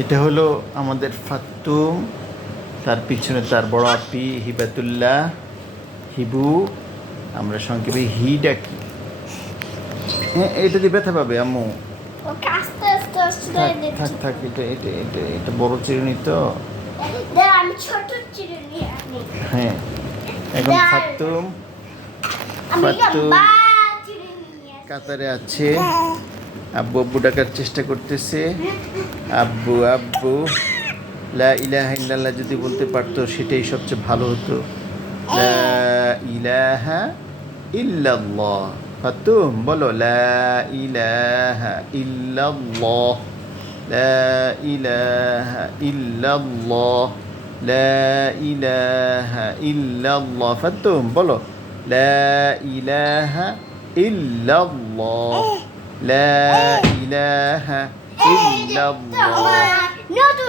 এটা হলো আমাদের ফাতুম তার পিছনে তার বড় আপি হিবাতুল্লাহ হিবু আমরা সংক্ষেপে হি ডাকি। হ্যাঁ এটা দিয়ে ব্যথা পাবে আম্মু। থাক থাক এটা এটা এটা এটা বড় চিরুনি তো। হ্যাঁ এখন নিয়ে আসি। কাতারে আছে। আব্বু আব্বু ডাকার চেষ্টা করতেছে। আব্বু আব্বু, লা ইলাহা ইল্লাল্লাহ যদি বলতে পারতো সেটাই সবচেয়ে ভালো হতো। লা ইলাহা ইল্লাল্লাহ। ফাতুম, বলো, লা ইলাহা ইল্লাল্লাহ। লা ইলাহা ইল্লাল্লাহ। লা ইলাহা ইল্লাল্লাহ। ফাতুম, বলো, লা ইলাহা ইল্লাল্লাহ। লা ইলাহা এই যে